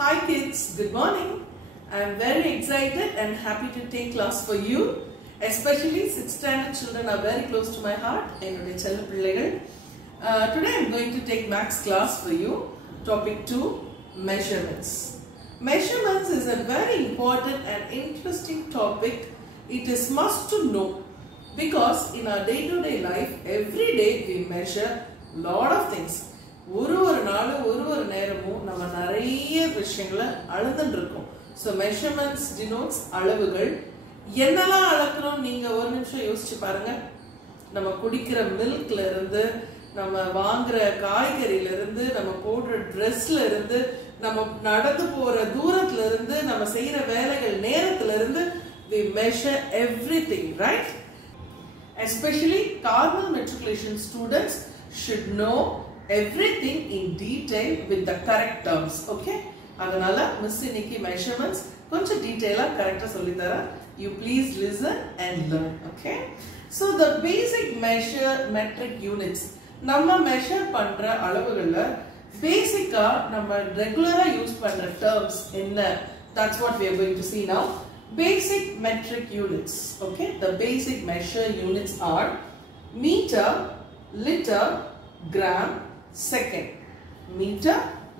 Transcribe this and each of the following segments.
Hi kids, good morning. I am very excited and happy to take class for you. Especially 6th standard children are very close to my heart. Today I am going to take maths class for you. Topic 2, measurements. Measurements is a very important and interesting topic. It is must to know because in our day-to-day life, every day we measure lot of things. ஒரு நாள் ஒரு நேரமும் நம்ம நிறைய விஷயங்களை அளந்துட்டு இருக்கோம். So measurements denotes அளவுகள். என்னெல்லாம் அளக்குறோம் நீங்க ஒரு நிமிஷம் யோசிச்சு பாருங்க. நம்ம குடிக்கிற மில்க்ல இருந்து, நம்ம வாங்குற காய்கறில இருந்து, நம்ம போடுற ட்ரெஸ்ல இருந்து, நம்ம நடந்து போற தூரத்துல இருந்து, நம்ம செய்யற வேலைகள் நேரத்துல இருந்து we measure everything, right? Especially normal matriculation students should know everything in detail with the correct terms. Okay? அதனால மிஸ் இன்னைக்கு measurements கொஞ்சம் டீடைலா கரெக்ட்டா சொல்லி தரேன். You please listen and learn. Okay? So the basic metric units நம்ம measure பண்ற அளவுகள்ல பேசிக்கா நம்ம ரெகுலரா யூஸ் பண்ற terms என்ன? That's what we are going to see now. Basic metric units. Okay? The basic measure units are meter, liter, gram, second. Meter,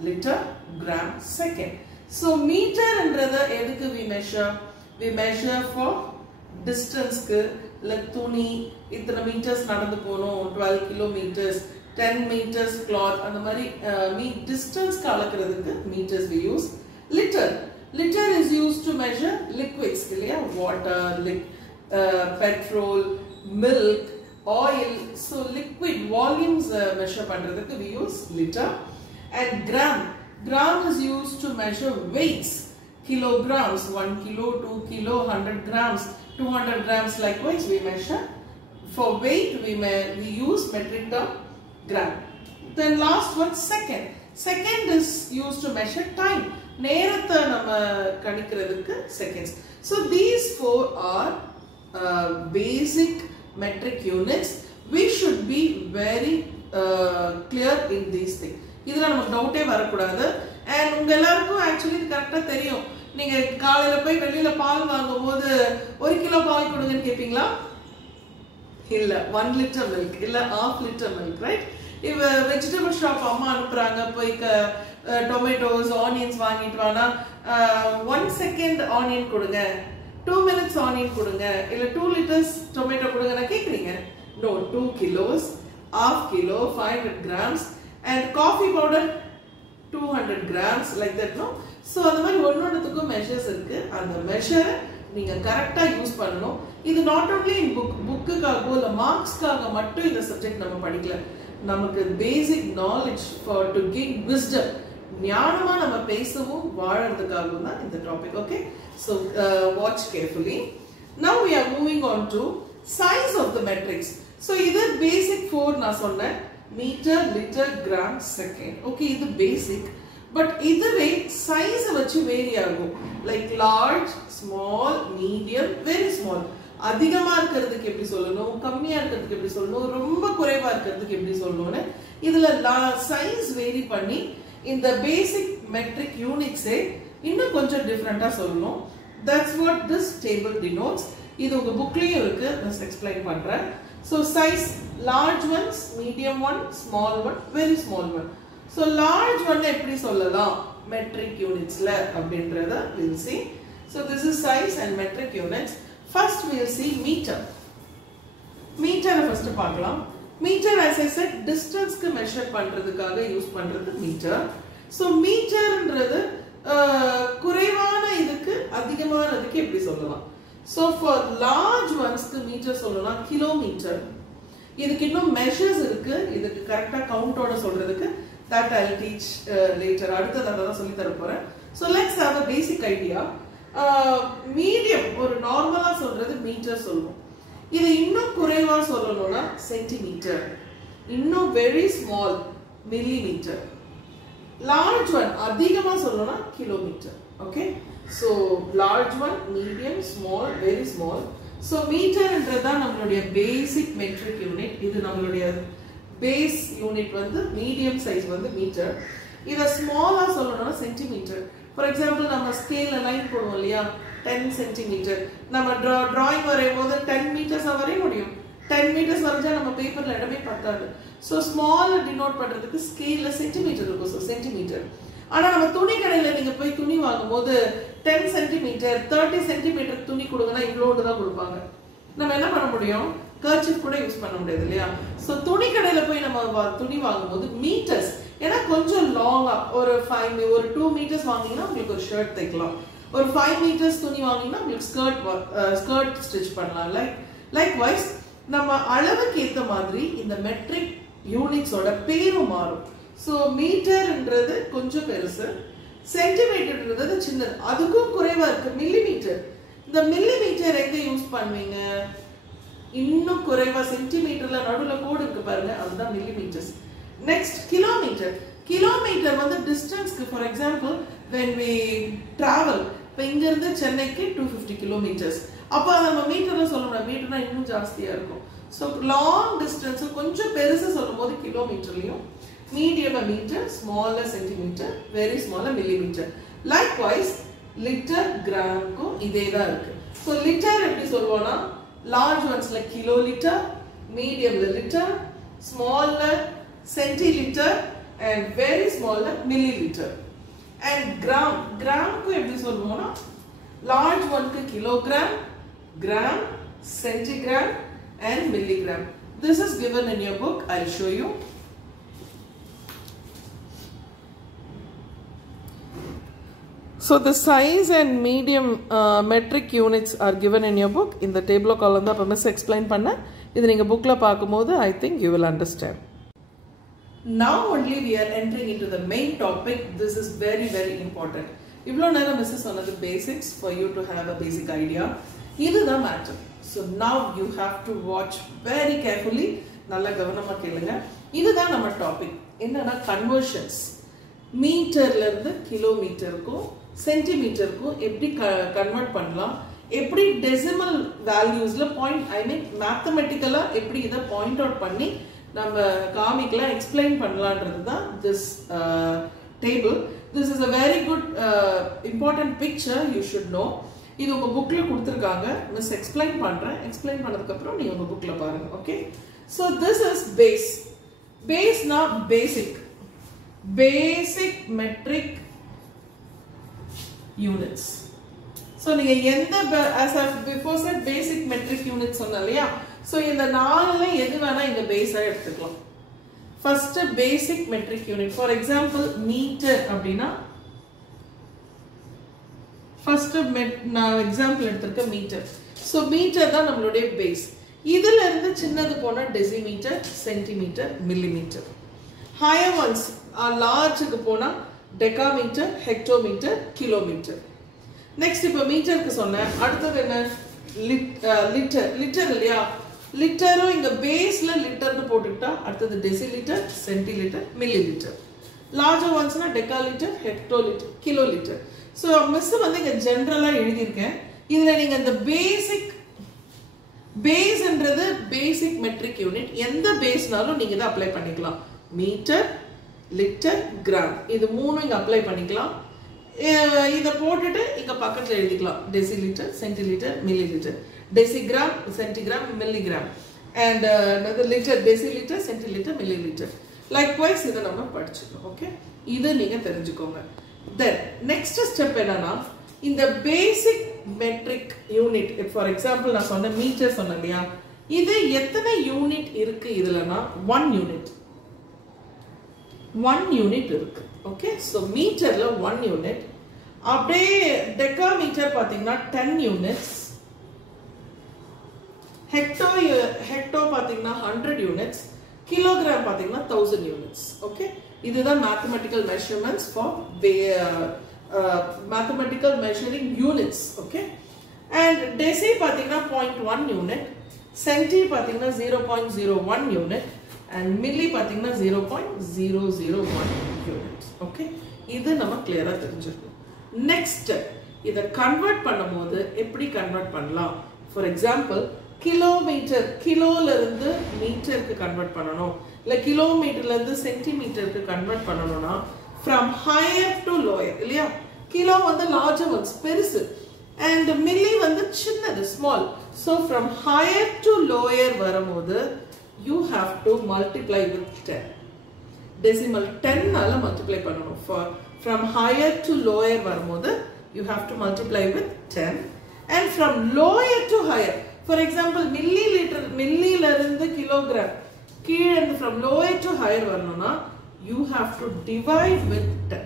liter, gram, second. So meter என்றது எதுக்கு we measure? We measure for distance க்கு துணி இத்தனை meters நடந்து போணும் 12 kilometers 10 meters cloth அந்த மாதிரி distance க்கு அளக்கிறதுக்கு meters we use. Liter is used to measure liquids இல்லையா water, petrol, milk, oil. So liquid volumes measure பண்றதுக்கு we use liter. And gram is used to measure weights, kilograms, 1 kilo, 2 kilo, 100 grams, 200 grams. Likewise we measure. For weight we use metric term gram. Then last one, second is used to measure time, நேரத்தை நம்ம கணிக்கிறதுக்கு seconds. So these four are basic metric units. We should be very clear in these things. இதுல நமக்கு டவுட்டே வரக்கூடாது. And உங்க எல்லாருக்கும் actually கரெக்ட்டா தெரியும். நீங்க காலையில போய் வெளியில பால் வாங்கும்போது 1 கிலோ பால் கொடுங்கன்னு கேப்பீங்களா? இல்ல 1 liter milk இல்ல half liter milk, right? if vegetable shop அம்மா அனுப்புறாங்க போய் tomatoes, onions வாங்கிட்டு வானா 1 second onion கொடுங்க, 2 minutes onion கொடுங்க, இல்ல 2 liters tomato கொடுங்கனா கேக்குறீங்க? No, 2 kilos, half kilo, 500 grams and coffee powder 200 grams, like that, no? So அந்த மாதிரி ஒவ்வொன்றுத்துக்கும் measures இருக்கு. அந்த measure நீங்க கரெக்ட்டா யூஸ் பண்ணனும். இது not only in புக்குக்காக இல்ல மார்க்ஸ்க்காக மட்டும் இந்த சப்ஜெக்ட் நம்ம படிக்கல. நமக்கு basic knowledge to gain wisdom, ஞானமா நம்ம பேசவும் வாழறதுக்காகவும் தான் இந்த topic. Okay? So watch carefully. Now we are moving on to size of the metrics. So இது basic 4 நான் சொன்னேன். meter, liter, gram, second. Okay, இது basic. But இதுவே size வச்சு vary ஆகும். Like large, small, medium, very small. அதிகமா இருக்கிறதுக்கு எப்படி சொல்லணும், கம்மியா இருக்கிறதுக்கு எப்படி சொல்லணும், ரொம்ப குறைவா இருக்கிறதுக்கு எப்படி சொல்லணும்னு இதுல size vary பண்ணி இந்த basic metric units இன்னும் கொஞ்சம் டிஃபரண்டா சொல்லணும். That's what this table denotes. இது உங்க புக்லயும் இருக்கு, நான் எக்ஸ்பிளைன் பண்றேன். So size, large ones, medium one, small one, very small one. So large one எப்படி சொல்லலாம் metric unitsல அப்படின்றத we'll see. So this is size and metric units. First we'll see meter. Meter first பார்க்கலாம். Meter, as I said, distance க்கு measure பண்றதுக்காக use பண்றது meter. So meterன்றது குறைவான இதுக்கு அதிகமானதுக்கு எப்படி சொல்லலாம்? So for large ones க்கு meter சொல்லலாம் kilometer. இதுக்கு இன்னும் measures இருக்கு. இதுக்கு கரெக்ட்டா கவுண்டோட சொல்றதுக்கு that I'll teach later. அடுத்து நான் சொல்லி தர போறேன். So let's have a basic idea. Medium ஒரு நார்மலா சொல்றது மீட்டர் சொல்லுவோம். இது இன்னும் குறைவா சொல்லணும்னா சென்டிமீட்டர், இன்னும் very small millimeter. Large one அதிகமா சொல்லணும்னா kilometre. Okay? So large one, medium, small, very small. So meter என்றதா நம்மளுடைய basic metric unit. இது நம்மளுடைய base unit வந்து medium size வந்து meter. இத ஸ்மாலா சொல்லணும்னா சென்டிமீட்டர். ஃபார் எக்ஸாம்பிள் நம்ம ஸ்கேலில் லைன் போடுவோம் இல்லையா, 10 சென்டிமீட்டர். நம்ம டிராயிங் வரையும் போது 10 மீட்டர்ஸாக வரைய முடியும். 10 மீட்டர்ஸ் வரைஞ்சா நம்ம பேப்பரில் இடமே பத்தாது. ஸோ ஸ்மால் டினோட் பண்ணுறதுக்கு ஸ்கேலில் சென்டிமீட்டர் இருக்கும். So centimetre. ஆனால் நம்ம துணி கடையில் நீங்கள் போய் துணி வாங்கும்போது 10 சென்டிமீட்டர் 30 சென்டிமீட்டர் துணி கொடுங்கன்னா இவ்வளோண்டு தான் கொடுப்பாங்க. நம்ம என்ன பண்ண முடியும், கர்ச்சிப் கூட யூஸ் பண்ண முடியாது இல்லையா. ஸோ துணி கடையில் போய் நம்ம துணி வாங்கும்போது மீட்டர்ஸ், ஏன்னா கொஞ்சம் லாங்காக ஒரு 2 மீட்டர்ஸ் வாங்கிங்கன்னா உங்களுக்கு ஒரு ஷர்ட் தைக்கலாம். ஒரு 5 மீட்டர்ஸ் துணி வாங்கினா உங்களுக்கு ஸ்கர்ட் ஸ்டிச் பண்ணலாம். லைக்வைஸ் நம்ம அளவுக்கு ஏற்ற மாதிரி இந்த மெட்ரிக் யூனிட்ஸோட பேரும் மாறும். ஸோ மீட்டர்ன்றது கொஞ்சம் பெருசு, சென்டிமீட்டர்ன்றது சின்னது, அதுக்கும் குறைவா இருக்கு மில்லிமீட்டர். இந்த மில்லிமீட்டர் எங்க யூஸ் பண்ணுவீங்க, இன்னும் குறைவா சென்டிமீட்டர்ல நடுவில் கோடு இருக்கு பாருங்க, அதுதான் மில்லிமீட்டர்ஸ். Next kilometre. கிலோமீட்டர் வந்து டிஸ்டன்ஸ்க்கு, for example when we travel, இப்போ இங்க இருந்து சென்னைக்கு 250 கிலோமீட்டர்ஸ், அப்போ அதை நம்ம மீட்டர்ல சொல்ல முடியாது, மீட்டர்னா இன்னும் ஜாஸ்தியா இருக்கும். ஸோ லாங் டிஸ்டன்ஸ் கொஞ்சம் பெருசு சொல்லும் போது கிலோமீட்டர்லையும், medium metre, smaller centimetre, very smaller millimetre. Likewise litre கிராமுக்கும் இதே தான் இருக்கு. ஸோ லிட்டர் எப்படி சொல்லுவோம்னா, லார்ஜ் ஒன்ஸ்ல கிலோ லிட்டர், மீடியம்ல லிட்டர், ஸ்மால்ல சென்டிலிட்டர் அண்ட் வெரி ஸ்மால்ல மில்லி லிட்டர். அண்ட் கிராமுக்கு எப்படி சொல்லுவோம்னா, லார்ஜ் ஒன்க்கு kilogram, gram, centigram and milligram. This is given in your book. I'll show you. So the size and medium metric units are given in your book. In the table of column da miss explain panna, idu neenga book la paakumbodhu I think you will understand. Now only we are entering into the main topic. This is very very important. Ivlo nera miss sonadhu basics for you to have a basic idea. Idu da matter. So now you have to watch very carefully. Nalla gavanama kelunga. Idu da nama topic. Enna conversions. மீட்டர்ல இருந்து கிலோமீட்டருக்கும் சென்டிமீட்டருக்கும் எப்படி convert பண்ணலாம், எப்படி decimal வேல்யூஸ்ல மேத்தமெட்டிக்கலா எப்படி இதை point out பண்ணி நம்ம காமிக்கலாம், explain பண்ணலான்றது தான் this table. This is a very good important picture you should know. இது உங்க புக்ல கொடுத்திருக்காங்க, மிஸ் எக்ஸ்பிளைன் பண்றேன். எக்ஸ்பிளைன் பண்ணதுக்கு அப்புறம் நீங்க உங்க புக்ல பாருங்க. Okay, so this is base. Base na basic metric units. So நீங்க எந்த, as I before said basic metric units சொன்னலையா, so இந்த நாலுல எது வேணா இங்க பேஸா எடுத்துக்கலாம். First basic metric unit, for example meter அப்படினா first நான் எக்ஸாம்பிள் எடுத்துக்க மீட்டர். so மீட்டர் தான் நம்மளுடைய பேஸ். இதுல இருந்து சின்னது போனா decimetre, centimetre, millimetre. higher ones are large க்கு போனா டெகாமீட்டர், ஹெக்டோமீட்டர், கிலோமீட்டர். நெக்ஸ்ட் இப்ப மீட்டருக்கு சொன்னேன். அடுத்தது என்ன, லிட்டர். லிட்டர் இல்லையா, லிட்டரும் இங்க பேஸ்ல லிட்டர்னு போட்டுட்டா அடுத்தது டெசிலிட்டர், சென்டிலிட்டர், மில்லிலிட்டர். லார்ஜர் ஒன்ஸ்னா decalitre, hectolitre, kilolitre. So miss வந்து இங்க ஜென்ரலா எழுதியிருக்கேன். இதுல நீங்க இந்த பேஸ்ன்றது பேசிக் மெட்ரிக் யூனிட், எந்த பேஸ்னாலும் நீங்க இதை அப்ளை பண்ணிக்கலாம். மீட்டர், லிட்டர், கிராம், இது மூணும் இங்க அப்ளை பண்ணிக்கலாம். இதை போட்டுட்டு இங்க பக்கத்துல எழுதிக்கலாம் decilitre, centilitre, millilitre, decigram, centigram, milligram, and litre, decilitre, centilitre, millilitre. Likewise இதை நம்ம படிச்சுக்கணும். ஓகே, இது நீங்க தெரிஞ்சுக்கோங்க. தென் நெக்ஸ்ட் ஸ்டெப் என்னன்னா, இந்த basic metric unit, for example நான் சொன்ன மீட்டர் சொன்னேன் இல்லையா, இது எத்தனை யூனிட் இருக்கு இதுலனா 1 யூனிட். 1 யூனிட் இருக்கு. ஓகே, சோ மீட்டர்ல 1 யூனிட். அப்படியே டெகாமீட்டர் பாத்தீங்கன்னா 10 யூனிட்ஸ். ஹெக்டோ பாத்தீங்கன்னா 100 யூனிட்ஸ். கிலோகிராம் பாத்தீங்கன்னா 1000 யூனிட்ஸ். ஓகே, இதுதான் mathematical measurements for mathematical measuring units. Okay, and deci பாத்தீங்கன்னா 0.1 யூனிட், சென்டி பாத்தீங்கன்னா 0.01 யூனிட், and milli பாத்தீங்கன்னா 0.001 யூனிட்ஸ். ஓகே, இது நம்ம கிளியரா தெரிஞ்சிருக்கோம். நெக்ஸ்ட் இத கன்வெர்ட் பண்ணும்போது எப்படி கன்வெர்ட் பண்ணலாம்? ஃபார் எக்ஸாம்பிள் கிலோமீட்டர், கிலோல இருந்து மீட்டருக்கு கன்வெர்ட் பண்ணனும், இல்ல கிலோமீட்டர்ல இருந்து சென்டிமீட்டருக்கு கன்வெர்ட் பண்ணனும்னா from higher to lower இல்லையா, kilo வந்து larger ones பெருசு and milli வந்து சின்னது small. So from higher to lower வரும்போது you have to multiply with 10. Decimal 10 நால multiply பண்ணணும். From higher to lower வரும்போது you have to multiply with 10. And from lower to higher, for example milliliter milli la irundhu kilogram கீழ இருந்து from lower to higher வரணும்னா you have to divide with 10.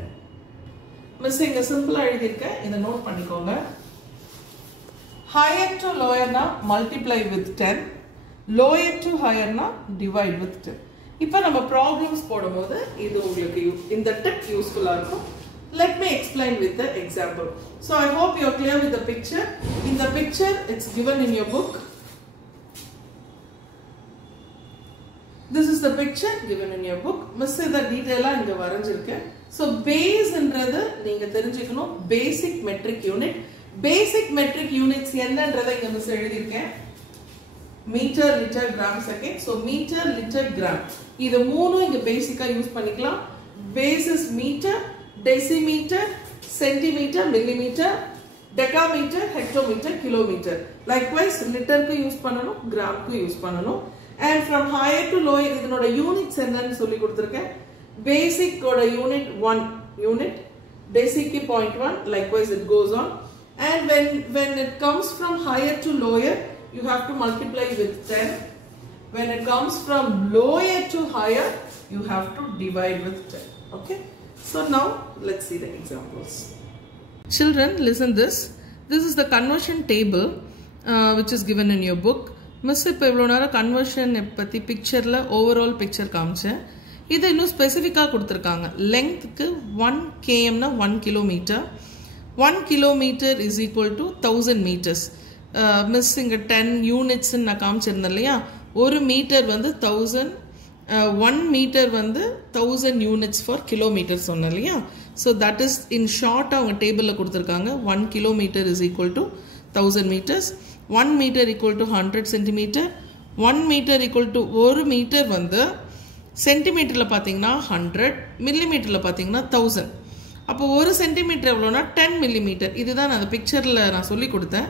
Miss இங்க சிம்பிளா எழுதி இருக்கேன், இத note பண்ணிக்கோங்க. higher to lower na multiply with 10, lower to higher na divide with 10. இப்போ நம்ம problems போடும்போது இது உங்களுக்கு இந்த tip useful ஆ இருக்கும். Let me explain with the example. So I hope you are clear with the picture. In the picture it's given in your book. This is the picture given in your book. Miss the detail ah inga varanjirken. So base என்றது நீங்க தெரிஞ்சுக்கணும், basic metric unit. Basic metric units என்னன்றதை இங்க miss எழுதி இருக்கேன். meter, liter, gram, second. So meter, liter, gram. இது மூணும் இங்க பேசிக்கா யூஸ் பண்ணிக்கலாம். Base is meter, decimeter, centimeter, millimeter, decameter, hectometer, kilometer. Likewise liter ku use பண்ணனும், gram ku use பண்ணனும். And from higher to lower இதனோட units என்னன்னு சொல்லி கொடுத்திருக்கேன். Basic ஓட unit 1 unit, basic ki 0.1, likewise it goes on. And when it comes from higher to lower you have to multiply with 10. When it comes from lower to higher you have to divide with 10. Okay. So now let's see the examples. Children, listen this. This is the conversion table which is given in your book. Miss இப்ப இவ்வளவு நேரம் conversion பத்தி pictureல overall picture காமிச்சேன். இது இன்னும் ஸ்பெசிஃபிக்கா கொடுத்திருக்காங்க. லெங்த்க்கு 1 km னா 1 kilometer. 1 kilometer is equal to 1000 meters. Miss இங்க 10 units நான் காமிச்சிருந்தேன் இல்லையா? ஒரு மீட்டர் வந்து 1000, 1 meter வந்து 1000 units for kilometer சொன்னேன் இல்லையா? So that is in short அவங்க டேபிள்ல கொடுத்திருக்காங்க. 1 kilometer is equal to 1000 meters. 1 meter equal to 100 centimeter. 1 meter equal to 1 meter வந்து சென்டிமீட்டர்ல பாத்தீங்கன்னா 100, மில்லிமீட்டர்ல பாத்தீங்கன்னா 1000. அப்போ 1 சென்டிமீட்டர் எவ்வளவுனா 10 மில்லிமீட்டர். இதுதான் அந்த பிக்சர்ல நான் சொல்லி கொடுத்தேன்.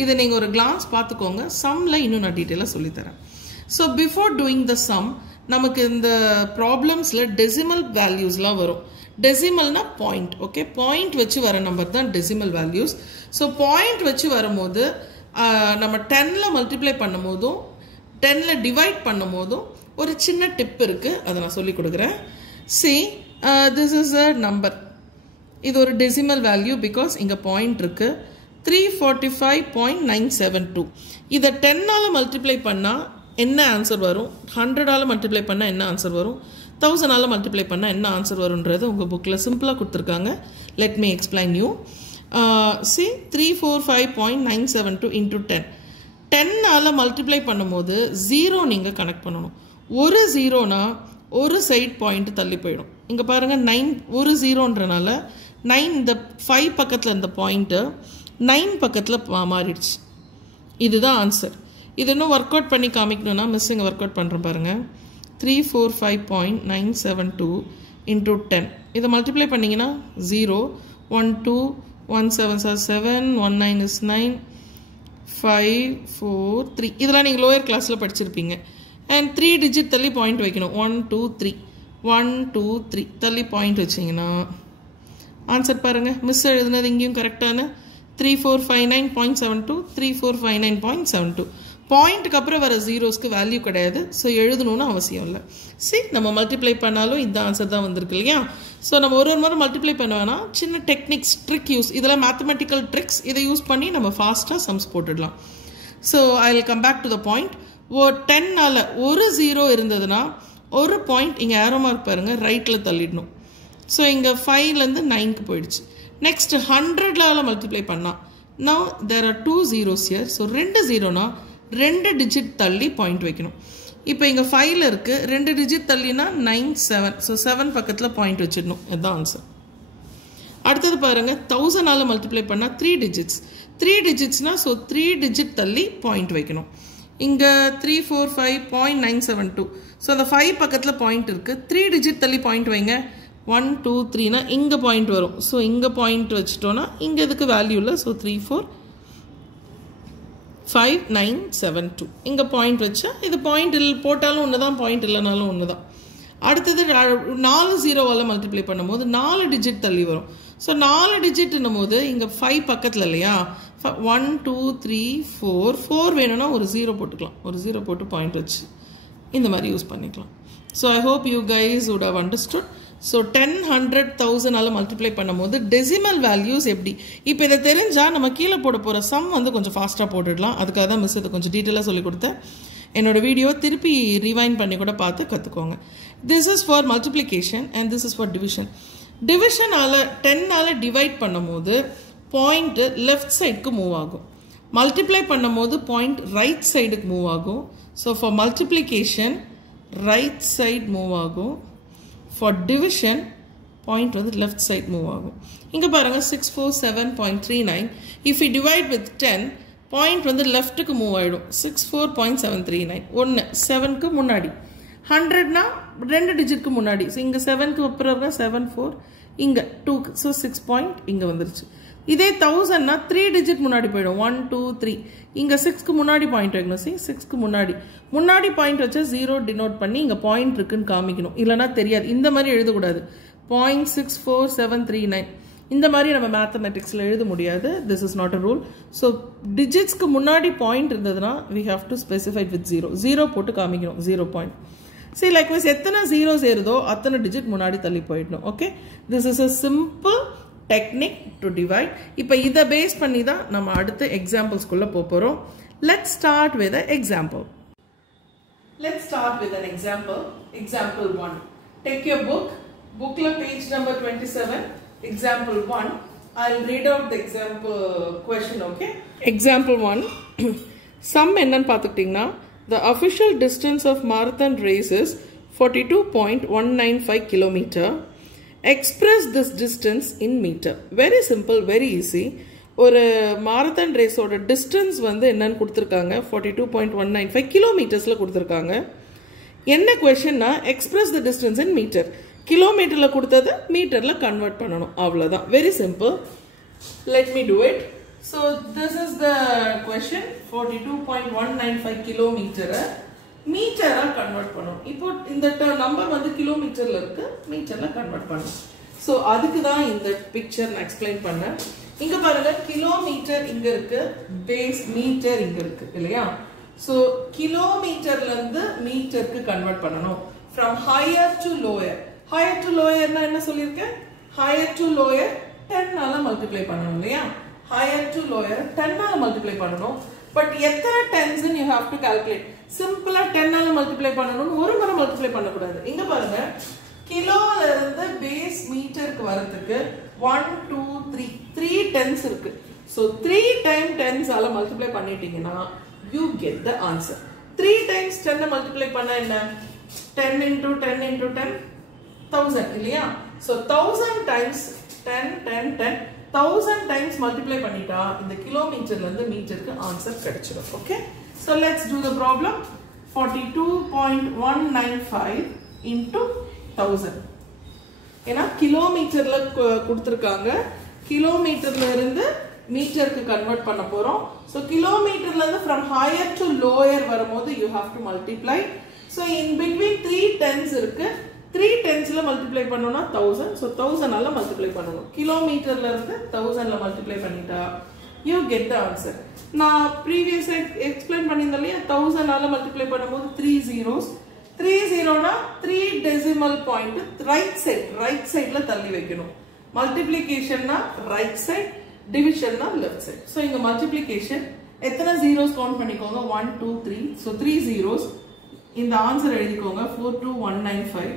இதை நீங்க ஒரு glance பாத்துக்கோங்க. சம்ல இன்னும் நான் டீடைலா சொல்லி தரேன். So before doing the sum நமக்கு இந்த ப்ராப்ளம்ஸ்ல டெசிமல் வேல்யூஸ்லாம் வரும். டெசிமல்னா பாயிண்ட். ஓகே, பாயிண்ட் வச்சு வர நம்பர் தான் டெசிமல் வேல்யூஸ். ஸோ பாயிண்ட் வச்சு வரும்போது நம்ம 10ல மல்டிப்ளை பண்ணும் போதும் 10ல டிவைட் பண்ணும் போதும் ஒரு சின்ன டிப் இருக்கு, அதை நான் சொல்லி கொடுக்குறேன். See, this is a number. இது ஒரு டெசிமல் வேல்யூ பிகாஸ் இங்க பாயிண்ட் இருக்கு. 345.972. இதை 10ஆல மல்டிப்ளை பண்ணா என்ன ஆன்சர் வரும், 100ஆல மல்டிப்ளை பண்ணா என்ன ஆன்சர் வரும், 1000ஆல மல்டிப்ளை பண்ணா என்ன ஆன்சர் வரும்ன்றது உங்க புக்ல சிம்பிளா கொடுத்திருக்காங்க. Let me explain you. See, 345.972 into 10. 10ஆல மல்டிப்ளை பண்ணும்போது 0 நீங்க கனெக்ட் பண்ணணும். ஒரு 0னா ஒரு சைடு பாயிண்ட் தள்ளி போயிடும். இங்க பாருங்க 9 ஒரு 0ன்றனால 9 இந்த 5 பக்கத்துல இந்த பாயிண்ட் 9 பக்கத்துல மாறிடுச்சு. இதுதான் ஆன்சர். இது இன்னும் ஒர்க் அவுட் பண்ணி காமிக்கணும்னா மிஸ் இங்க ஒர்க் அவுட் பண்றேன் பாருங்க. 345.972 into 10. இதை மல்டிப்ளை பண்ணீங்கன்னா 0, 1, 2, 1, 7, 7, 1, 9 is 9, 5, 4, 3. இதெல்லாம் நீங்க லோயர் கிளாஸ்ல படிச்சிருப்பீங்க. And 3 digit தள்ளி பாயிண்ட் வைக்கணும். 1, 2, 3, 1, 2, 3 தள்ளி பாயிண்ட் வச்சீங்கன்னா ஆன்சர் பாருங்க. மிஸ் எழுதுனது இங்கேயும் கரெக்டான 3459.72, 3459.72. பாயிண்ட்க்கு அப்புறம் வர ஜீரோஸ்க்கு வேல்யூ கிடையாது. ஸோ எழுதணும்னு அவசியம் இல்லை. சரி, நம்ம மல்டிப்ளை பண்ணாலும் இந்த ஆன்சர் தான் வந்திருக்கு இல்லையா? ஸோ நம்ம ஒரு முறை மல்டிப்ளை பண்ண வேணாம், சின்ன டெக்னிக்ஸ் ட்ரிக் யூஸ், இதெல்லாம் மேத்தமெட்டிக்கல் ட்ரிக்ஸ், இதை யூஸ் பண்ணி நம்ம ஃபாஸ்ட்டாக சம்ஸ் போட்டுடலாம். So I will come back to the point. 10ஆல ஒரு 0 இருந்ததுன்னா ஒரு பாயிண்ட் இங்கே ஏரோ மார்க் பாருங்க ரைட்டில் தள்ளிடணும். ஸோ இங்கே 5லேருந்து 9க்கு போயிடுச்சு. நெக்ஸ்ட் 100ஆல மல்டிப்ளை பண்ணா now there are 2 zeros here. So 2 0னா 2 digit தள்ளி பாயிண்ட் வைக்கணும். இப்போ இங்கே 5ல இருக்கு, 2 டிஜிட் தள்ளினா 9, 7. ஸோ 7 பக்கத்தில் பாயிண்ட் வச்சிடணும். இதுதான் ஆன்சர். அடுத்தது பாருங்க 1000ஆல மல்டிப்ளை பண்ணா 3 டிஜிட்ஸ். 3 டிஜிட்ஸ்னா ஸோ 3 டிஜிட் தள்ளி பாயிண்ட் வைக்கணும். இங்கே 345.972. ஸோ அந்த 5 பக்கத்தில் பாயிண்ட் இருக்கு, 3 டிஜிட் தள்ளி பாயிண்ட் வைங்க. 1 2 3 னா இங்க பாயிண்ட் வரும். ஸோ இங்க பாயிண்ட் வச்சுட்டோம்னா இங்க இதுக்கு வேல்யூ இல்லை. ஸோ 3 4 5 9 7 2 இங்க பாயிண்ட் வச்சா இது பாயிண்ட் போட்டாலும் ஒன்று தான், பாயிண்ட் இல்லைனாலும் ஒன்று தான். அடுத்தது 4 ஜீரோவால் மல்டிப்ளை பண்ணும்போது 4 டிஜிட் தள்ளி வரும். ஸோ 4 டிஜிட்னும் போது இங்கே 5 பக்கத்தில் இல்லையா, 1 2 3 4 வேணும்னா ஒரு 0 போட்டுக்கலாம். ஒரு 0 போட்டு பாயிண்ட் வச்சு இந்த மாதிரி யூஸ் பண்ணிக்கலாம். So I hope you guys would have understood. So 10 100 1000 multiply பண்ணும்போது டெசிமல் வேல்யூஸ் எப்படி, இப்போ இதை தெரிஞ்சால் நம்ம கீழே போட போகிற சம் வந்து கொஞ்சம் ஃபாஸ்ட்டாக போட்டுடலாம். அதுக்காக தான் மிஸ் இதை கொஞ்சம் டீட்டெயிலாக சொல்லிக் கொடுத்தேன். என்னோட வீடியோ திருப்பி ரிவைண்ட் பண்ணி கூட பார்த்து கற்றுக்கோங்க. This is for multiplication and this is for division. டிவிஷனால் 10ஆல் டிவைட் பண்ணும்போது பாயிண்ட்டு லெஃப்ட் சைடுக்கு மூவ் ஆகும். மல்டிப்ளை பண்ணும்போது பாயிண்ட் ரைட் சைடுக்கு மூவ் ஆகும். So for multiplication right side move ஆகும். ஃபார் டிவிஷன் பாயிண்ட் வந்து லெஃப்ட் சைட் மூவ் ஆகும். இங்கே பாருங்கள் 647.39. If you divide with 10 point வந்து லெஃப்ட்டுக்கு மூவ் ஆகிடும். 64.739 ஒன்று 7க்கு முன்னாடி. 100னா 2 டிஜிட்க்கு முன்னாடி. ஸோ இங்கே 7க்கு அப்புறம் 7 4 இங்கே 2க்கு. ஸோ 6 பாயிண்ட் இங்கே வந்துருச்சு. இதே 1000னா 3 டிஜிட் முன்னாடி போயிடும். 1 2 3 இங்கே 6க்கு முன்னாடி பாயிண்ட் வைக்கணும். 6க்கு முன்னாடி பாயிண்ட் வச்சா 0 டினோட் பண்ணி இங்கே பாயிண்ட் இருக்குன்னு காமிக்கணும். இல்லைனா தெரியாது. இந்த மாதிரி எழுதக்கூடாது. 0.64739 இந்த மாதிரி நம்ம மேத்தமெட்டிக்ஸில் எழுத முடியாது. This is not a rule. So டிஜிட்ஸ்க்கு முன்னாடி பாயிண்ட் இருந்ததுன்னா we have to specified with 0 போட்டு காமிக்கணும். 0 பாயிண்ட். சரி, லைக்வைஸ் எத்தனை 0 சேருதோ அத்தனை டிஜிட் முன்னாடி தள்ளி போயிடணும். Okay, this is a simple technique to divide. இப்போ இதை பேஸ் பண்ணி தான் நம்ம அடுத்த எக்ஸாம்பிள்ஸ்குள்ளே போகிறோம். Let's start with an example. Let's start with an example. Example 1. Take your book. Bookla page number 27. Example 1. I'll read out the example question, okay? Example 1. Sum என்னன்னு பார்த்துக்கிட்டிங்கன்னா, the official distance of marathon race is 42.195 kilometer. Express this distance in meter. Very simple, very easy. ஒரு marathon ரேஸோட distance வந்து என்னன்னு கொடுத்துருக்காங்க, 42.195 கிலோமீட்டர்ஸில் கொடுத்துருக்காங்க. என்ன கொஷன்னா, express the distance in metre. கிலோமீட்டரில் கொடுத்தது மீட்டரில் கன்வெர்ட் பண்ணணும், அவ்வளோதான். Very simple. Let me do it. So this is the question. 42.195 கிலோமீட்டரை மீட்டராக கன்வெர்ட் பண்ணணும். இப்போ இந்த நம்பர் வந்து கிலோமீட்டரில் இருக்குது, மீட்டரில் கன்வெர்ட் பண்ணணும். ஸோ அதுக்கு தான் இந்த பிக்சர் நான் எக்ஸ்பிளைன் பண்ணேன். இங்க பாருங்க, கிலோமீட்டர் இங்க இருக்கு, பேஸ் மீட்டர் இங்க இருக்கு இல்லையா. சோ கிலோமீட்டர்ல இருந்து மீட்டருக்கு கன்வெர்ட் பண்ணணும். from higher to lower. higher to lower னா என்ன சொல்லிருக்கேன்? higher to lower 10 ஆல மல்டிப்ளை பண்ணணும் இல்லையா. higher to lower 10 ஆல மல்டிப்ளை பண்ணணும். பட் எத்தனை 10s ன்னு you have to calculate. சிம்பிளா 10 ஆல மல்டிப்ளை பண்ணணும், ஒரு முறை மல்டிப்ளை பண்ண கூடாது. இங்க பாருங்க, கிலோல இருந்து பேஸ் மீட்டருக்கு வரதுக்கு 1 2 3 10s இருக்கு. So 3 times 10s ஆல மல்டிப்ளை பண்ணிட்டீங்கன்னா you get the answer. 3 times 10 multiply பண்ணா என்ன? 10 into 10 into 10 1000 இல்லையா. So 1000 times 10 10 10 1000 times மல்டிப்ளை பண்ணிட்டா இந்த கிலோமீட்டர்ல இருந்து மீட்டருக்கு ஆன்சர் கிடைச்சிடும். Okay, so let's do the problem. 42.195 into 1000. ஏன்னா கிலோமீட்டர்ல கொடுத்துருக்காங்க, கிலோமீட்டர்ல இருந்து மீட்டருக்கு கன்வெர்ட் பண்ண போறோம். ஸோ கிலோமீட்டர்ல இருந்து ஃப்ரம் ஹையர் டு லோயர் வரும்போது you have to multiply. So in between 3 10s இருக்கு, 3 10sல மல்டிப்ளை பண்ணோம்னா 1000. ஸோ 1000ஆல மல்டிப்ளை பண்ணணும். கிலோமீட்டர்ல இருந்து 1000ல மல்டிப்ளை பண்ணிட்டா யூ கெட் த ஆன்சர். நான் ப்ரீவியஸ் எக்ஸ்பிளைன் பண்ணியிருந்தேன் இல்லையா, 1000ஆல மல்டிப்ளை பண்ணும்போது 3 zeros. 3 0னா 3 decimal point ரைட் சைட்ல தள்ளி வைக்கணும். மல்டிப்ளிகேஷன்னா ரைட் சைட், டிவிஷன்னா லெஃப்ட் சைட். ஸோ இங்க மல்டிப்ளிகேஷன் எத்தனை ஜீரோஸ் கவுண்ட் பண்ணிக்கோங்க, 1 2 3. So 3 zeros. இந்த ஆன்சர் எழுதிக்கோங்க, 42195.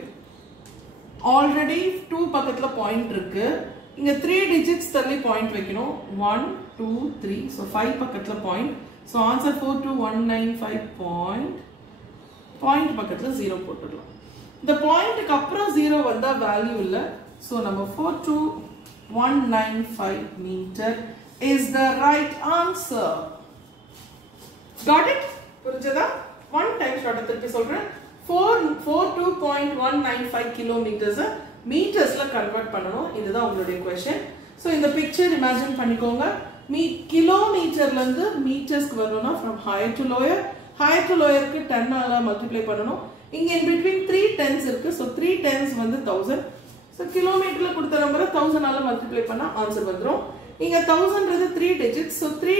ஆல்ரெடி 2 பக்கத்துல பாயிண்ட் இருக்கு, இங்க 3 டிஜிட்ஸ் தள்ளி பாயிண்ட் வைக்கணும். 1 2 3. ஸோ 5 பக்கத்துல பாயிண்ட். ஸோ ஆன்சர் 42195 பாயிண்ட் பக்கத்துல 0 போட்டுடலாம். இந்த பாயிண்ட்க்கு அப்புறம் 0 வந்தா வேல்யூ இல்ல. ஸோ நம்ம 42195 metre is the right answer. Got it? புரிஞ்சதா? ஒன் டைம் ஷார்ட் திருப்பி சொல்றேன். 42.195 கிலோமீட்டர்ஸ் மீட்டர்ஸ்ல கன்வெர்ட் பண்ணனும். இதுதான் உங்களுடைய क्वेश्चन. சோ இந்த பிக்சர் இமேஜின் பண்ணிக்கோங்க. கிலோமீட்டர்ல இருந்து மீட்டர்ஸ்க்கு வரணும்னா from higher to lower, higher to lower க்கு 10 ஆல மல்டிப்ளை பண்ணனும். இங்க in between 3 tens இருக்கு. சோ 3 tens வந்து 1000. சோ கிலோமீட்டர்ல கொடுத்த நம்பரை 1000 ஆல மல்டிப்ளை பண்ணா ஆன்சர் வந்துரும். இங்க 1000 ன்றது 3 digits. so 3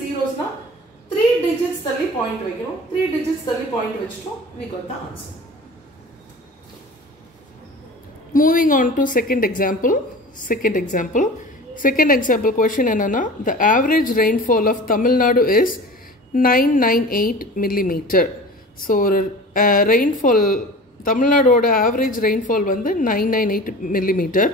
zeros னா 3 digits தள்ளி பாயிண்ட் வைக்கணும். 3 digits தள்ளி பாயிண்ட் வச்சிட்டோம். we got the answer. Moving on to second example question என்னன்னா the average rainfall of Tamil Nadu is 998 millimeter. so rainfall Tamil Nadoட average rainfall வந்து 998 millimeter.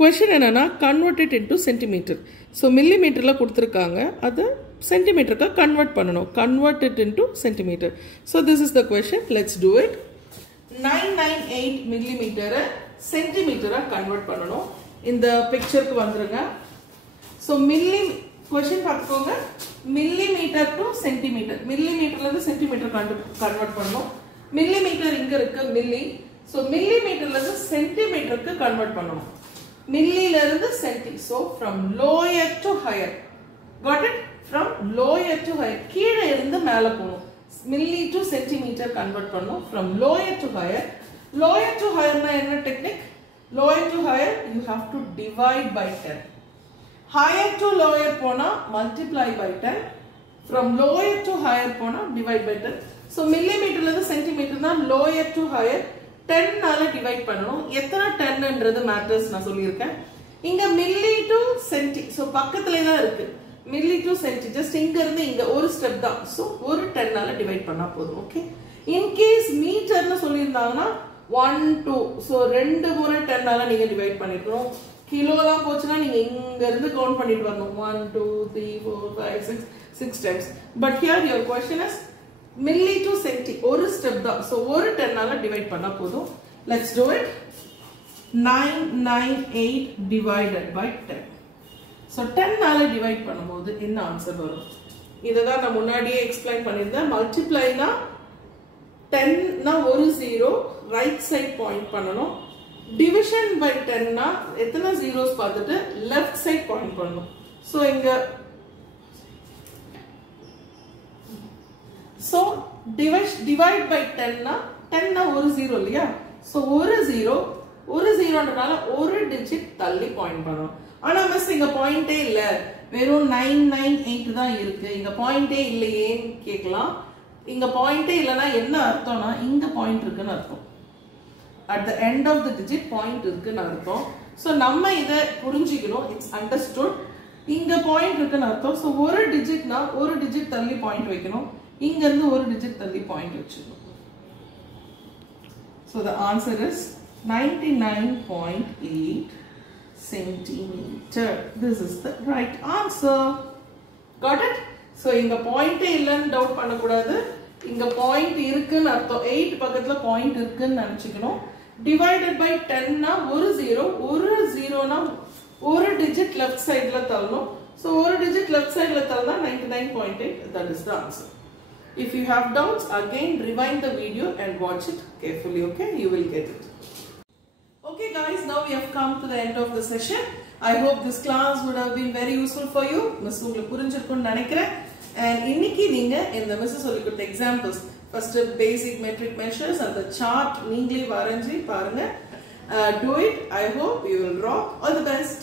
question என்னன்னா convert it into centimeter. so millimeterல கொடுத்திருக்காங்க, அது centimeterக்கு convert பண்ணனும். convert it into centimeter. so this is the question. let's do it. 998 millimeter centimeter convert பண்ணனும். இந்த பிக்சருக்கு வந்துருங்க. so question பார்த்துக்கோங்க. millimeter to centimeter. millimeterல இருந்து centimeter convert பண்ணனும். millimeter இங்க இருக்கு milli. so millimeterல இருந்து centimeterக்கு convert பண்ணனும். milli-ல இருந்து centi. so from lower to higher. got it? from lower to higher. கீழ இருந்து மேல போணும். milli to centimeter convert பண்ணனும். from lower to higher. lower to higher னா என்ன technique? lower to higher you have to divide by 10. higher to lower போனா multiply by 10. from lower to higher போனா divide by 10. so millimeterல இருந்து centimeter னா lower to higher 10 நால divide பண்ணனும். எத்தனை 10 ன்றது மேட்டர்ஸ் நான் சொல்லியிருக்கேன். இங்க milli to centi. so பக்கத்துலயே தான் இருக்கு. milli to centi. just இங்க இருந்து இங்க ஒரு ஸ்டெப் தான். so ஒரு 10 நால டிவைட் பண்ணா போதும். ஓகே. in case மீட்டர்னு சொல்லிருந்தாங்கன்னா 1 2. so ரெண்டு முறை 10 நால நீங்க டிவைட் பண்ணிரணும். கிலோலாம் போச்சுனா நீங்க இங்க இருந்து கவுண்ட் பண்ணிட்டு வரணும். 1 2 3 4 5 6 times. but here your question is milli to centi. ஒரு ஸ்டெப் தான். so ஒரு 10 நால டிவைட் பண்ணா போதும். let's do it. 998 divided by 10. so 10 நால டிவைட் பண்ணும்போது என்ன ஆன்சர் வரும்? இததான் நான் முன்னாடியே எக்ஸ்பிளைன் பண்ணிருந்தேன். மல்டிப்ளைனா 10 னா ஒரு 0 ரைட் சைடு பாயிண்ட் பண்ணனும். டிவிஷன் பை 10 னா எத்தனை zeros பார்த்துட்டு லெஃப்ட் சைடு பாயிண்ட் பண்ணனும். so இங்க so divide by 10 னா 10 னா ஒரு 0 இல்லையா? so ஒரு 0ன்றனால ஒரு டிஜிட் தள்ளி பாயிண்ட் பண்ணனும். ஆனா மிஸ் இங்க பாயிண்டே இல்ல, வெறும் 998 தான் இருக்கு, இங்க பாயிண்டே இல்லையேன்னு கேட்கலாம். இங்க பாயிண்டே இல்லனா என்ன அர்த்தம்னா இங்க பாயிண்ட் இருக்குன்னு அர்த்தம். at the end of the digit point இருக்குன்னு அர்த்தம். so நம்ம இத புரிஞ்சிக்கணும். it's understood. இங்க பாயிண்ட் இருக்குன்னு அர்த்தம். so ஒரு டிஜிட்னா ஒரு டிஜிட் தள்ளி பாயிண்ட் வைக்கணும். இங்க இருந்து ஒரு டிஜிட் தள்ளி பாயிண்ட் வச்சிடணும். so the answer is 99.8 centimeter. this is the right answer. got it? so inga point இல்லன்னு டவுட் பண்ண கூடாது. இங்க பாயிண்ட் இருக்குன்னு அர்த்தம். 8 பக்கத்துல பாயிண்ட் இருக்குன்னு நினைச்சுக்கணும். divided by 10 னா ஒரு 0 னா ஒரு டிஜிட் லெஃப்ட் சைடுல தள்ளணும். so ஒரு டிஜிட் லெஃப்ட் சைடுல தள்ளனா 99.8. that is the answer. if you have doubts, again rewind the video and watch it carefully. okay, you will get it. okay guys, now we have come to the end of the session. I hope this class would have been very useful for you. miss உங்களுக்கு புரிஞ்சிருக்கும்னு நினைக்கிறேன். and இன்னைக்கு நீங்க இந்த miss சொல்லி கொடுத்த examples first basic metric measures and the chart நீங்களே வரைஞ்சி பாருங்க. do it. I hope you will rock. All the best.